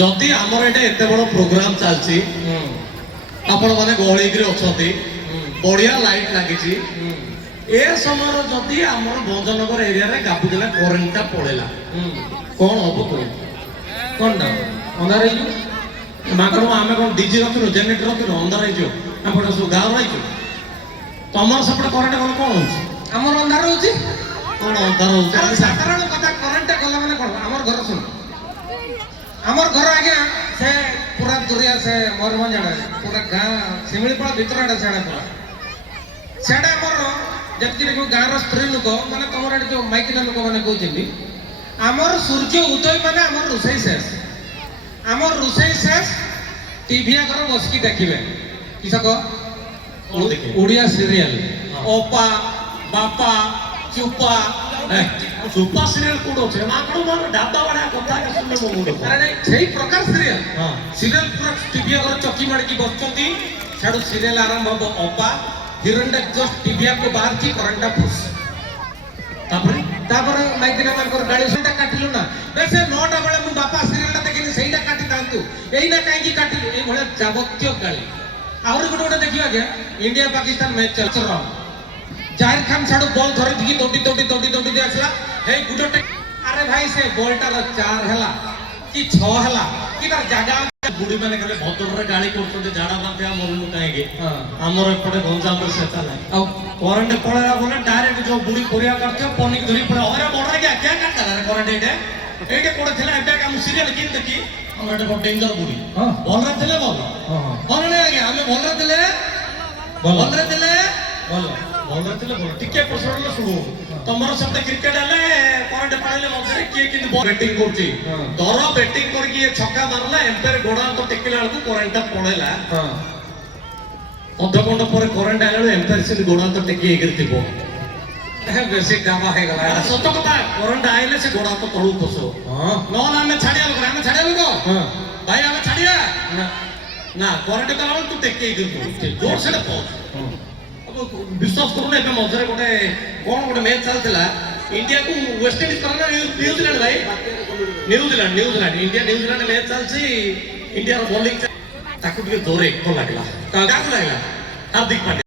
जदि आमर एटा एते बड़ प्रोग्राम चलछि आपण माने गहळीगिरी अछंती बढ़िया लाइट लागिछि ए समय जदि आमर भंजनगर एरिया रे गाबुदिला करेंटटा पळेला कोन हबो कोन ना अंधार हेजु माकड़ आमे कोन डीजी रखिनो जनरेटर रखिनो अंधार हेजु आपण सु गाव रहिछु तमर सपड करेंट कोन होछि आमर अंधार होछि कोन अंधार होछि साधारण कथा करेंट गला माने कोन आमर घर सुन आमर घर आगे से पूरा दुरिया से मरभंज आड़े पूरा गाँ शिमिलीपाल भितर आड़े छाड़ा पूरा छाड़ा आमर जबकि देखो गाँव रो स्त्री लोक माने तमर जो माइकिना लोक माने कहउछिनि आमर सूर्य उदय माने आमर रुसई शेष आमर रुसई शेष टीवी आगर बसकी देखिबे किसक ओडिया सीरियल ओपा बापा चुपा सुपा सीरियल कोड छे माकड़ मोर डाबा बडा कथा का सुनले मो मुंड अरे सेही प्रकार सीरियल हां सीरियल पूरा टीवी आगर चौकी मार की बसचंती छाडू सीरियल आरंभ हो ओपा हिरंडा जस्ट टीवी को बाहर की करंटा फुस तापर माइकिना ताकर गाड़ी सेटा काटिलु ना वैसे 9टा बेले मु बापा सीरियलटा देखिनि सेहीटा काटि तांतु एइना काहे की काटिलु ए भले जाबत्य गाली और गोटे देखियो आगे इंडिया पाकिस्तान मैच चल रहा जाहिर खान छाड़ू बॉल धरी दिखी दौड़ी दे आसला हे गुडटे अरे भाई से बॉलटार 4 हला कि 6 हला कि तार जागा बुढ़ी माने कहले भदर रे गाली करते झाड़ा बांधे मरनु काहेगे हमर एपटे गंजाम रे सेता नाही आ करंट पळेला बोले डायरेक्ट जो बुढ़ी कोरिया करते पनिक धरी पड़े अरे बडरा क्या काटला रे करंट एटे कोडे थिला एटा हम सीरियल किन देखी हम एटा बहुत डेंजर बुढ़ी बोल रे थिले बोल रे आगे हम बोल रे थिले बोल टिके प्रश्न सुनो तमर शब्द क्रिकेट आले करंट पळेले मझरे किए किन बैटिंग करची दर बैटिंग करके ये छक्का मारला एम्पायर गोडा तो टेकिला को करंट पळेला अध घंटा पर करंट आले एम्पायर से गोडा तो टेकी एगिरतिबो बेसी डाबा हे गला सत कथा करंट आइले से गोडा तो तळु पसो न हमें छाडिया लोग भाई हमें छाडिया ना करंट कला तू टेकी एगिरतिबो जोर से पहुंच विश्वास करूना ए मझरे गोटे कौन गोटे मैच चलता इंडिया को वेस्ट इंडीज करना न्यूजीलैंड भाई New Zealand India New Zealand match चलछि India रो बॉलिंग ताकू जोरे को लागला हार्दिक पांड्या